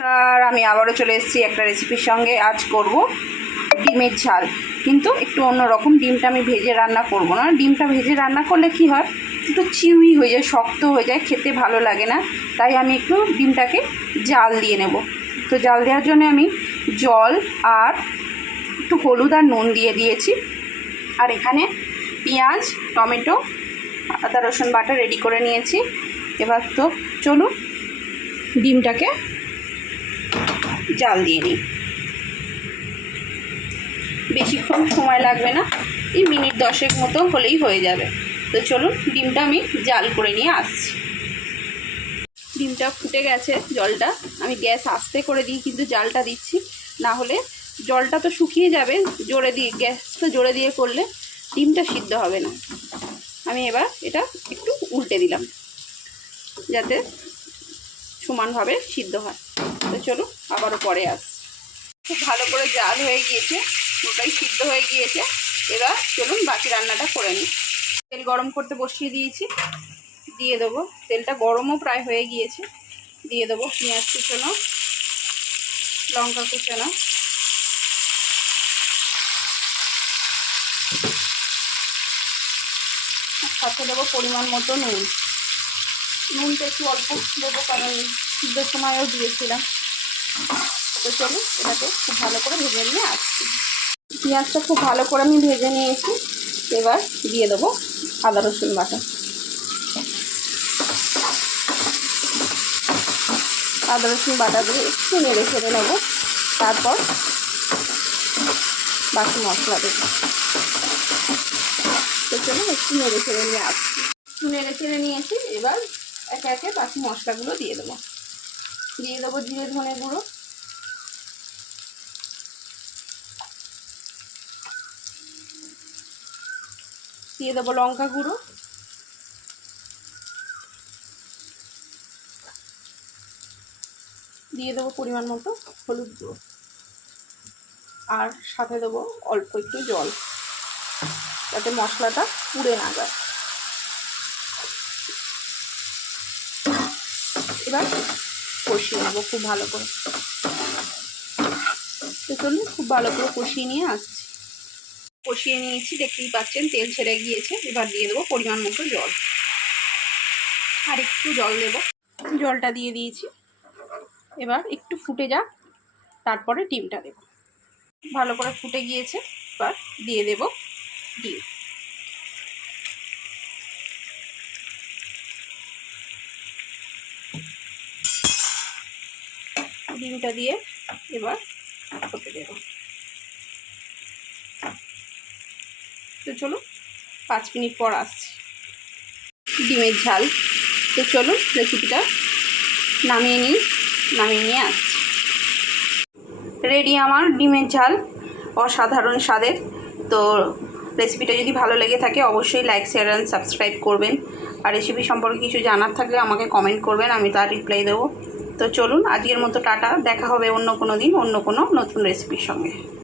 আর আমি আবারও চলে এসেছি একটা রেসিপির সঙ্গে। আজ করব ডিমের ঝাল। কিন্তু একটু অন্যরকম ডিমটা আমি ভেজে রান্না করব না। ডিমটা ভেজে রান্না করলে কি হয়? একটু চিউই হয়ে যায়, শক্ত হয়ে যায়, খেতে ভালো লাগে না। তাই আমি একটু ডিমটাকে জাল দিয়ে নেব। তো জাল দেওয়ার জন্য আমি জল আর একটু হলুদ আর নুন দিয়ে দিয়েছি। আর এখানে পেঁয়াজ, টমেটো, আদা, রসুন বাটা রেডি করে নিয়েছি। এবার তো চলুন ডিমটাকে জাল দিয়ে নিই। বেশিক্ষণ সময় লাগবে না, এই মিনিট দশেক মতো হলেই হয়ে যাবে। তো চলুন, ডিমটা আমি জাল করে নিয়ে আসছি। ডিমটা ফুটে গেছে জলটা। আমি গ্যাস আস্তে করে দিই, কিন্তু জালটা দিচ্ছি। না হলে জলটা তো শুকিয়ে যাবে, জোরে দিয়ে, গ্যাসটা জোরে দিয়ে করলে ডিমটা সিদ্ধ হবে না। আমি এবার এটা একটু উল্টে দিলাম, যাতে সমানভাবে সিদ্ধ হয়। তো চলো আবারও পরে আস। খুব ভালো করে জাল হয়ে গিয়েছে, পুরোটাই সিদ্ধ হয়ে গিয়েছে। এবার চলুন বাকি রান্নাটা করে নিই। তেল গরম করতে বসিয়ে দিয়েছি, দিয়ে দেবো। তেলটা গরমও প্রায় হয়ে গিয়েছে, দিয়ে দেবো পেঁয়াজ কুচোনো, লঙ্কা কুচোনো। সাথে দেবো পরিমাণ মতো নুন। নুনটা একটু অল্প দেবো, কারণ সিদ্ধর সময়ও দিয়েছিলাম। তো চলো এটাকে খুব ভালো করে ভেজে নিয়ে আসছি। পেঁয়াজটা খুব ভালো করে আমি ভেজে নিয়েছি। এবার দিয়ে দেবো আদা রসুন বাটা। আদা রসুন বাটা দিয়ে একটু নেড়ে ফেলে নেব। তারপর বাকি মশলা দেবো। তো চলো একটু নেড়ে ফেলে নিয়ে আসছি। একটু নেড়ে ফেলে নিয়েছি এবার একে একে বাকি মশলাগুলো দিয়ে দেবো। দিয়ে দেবো জিরে ধনে গুঁড়ো। দিয়ে দেবো লঙ্কা গুঁড়ো। দিয়ে দেবো পরিমাণ মতো হলুদ গুঁড়ো। আর সাথে দেবো অল্প একটু জল, যাতে মশলাটা পুড়ে না যায়। এবার কষিয়ে নেব, খুব ভালো করে। তো চলুন, খুব ভালো করে কষিয়ে নিয়ে আসছি। কষিয়ে নিয়েছি, দেখতেই পাচ্ছেন, তেল ছেড়ে গিয়েছে। এবার দিয়ে দেবো পরিমাণ মতো জল। আর একটু জল দেব। জলটা দিয়ে দিয়েছি। এবার একটু ফুটে যাক, তারপরে ডিমটা দেব। ভালো করে ফুটে গিয়েছে, এবার দিয়ে দেব ডিম। ডিমটা দিয়ে এবার হতে দেব। তো চলো, পাঁচ মিনিট পর আসছি। ডিমের ঝাল। তো চলো, রেসিপিটা নামিয়ে নিই, নামিয়ে নিয়ে আসছি। রেডি আমার ডিমের ঝাল, অসাধারণ স্বাদের। তো রেসিপিটা যদি ভালো লেগে থাকে, অবশ্যই লাইক, শেয়ার অ্যান্ড সাবস্ক্রাইব করবেন। আর রেসিপি সম্পর্কে কিছু জানার থাকলে আমাকে কমেন্ট করবেন, আমি তার রিপ্লাই দেবো। তো চলুন আজকের মতো টাটা, দেখা হবে অন্য কোনো দিন, অন্য কোনো নতুন রেসিপির সঙ্গে।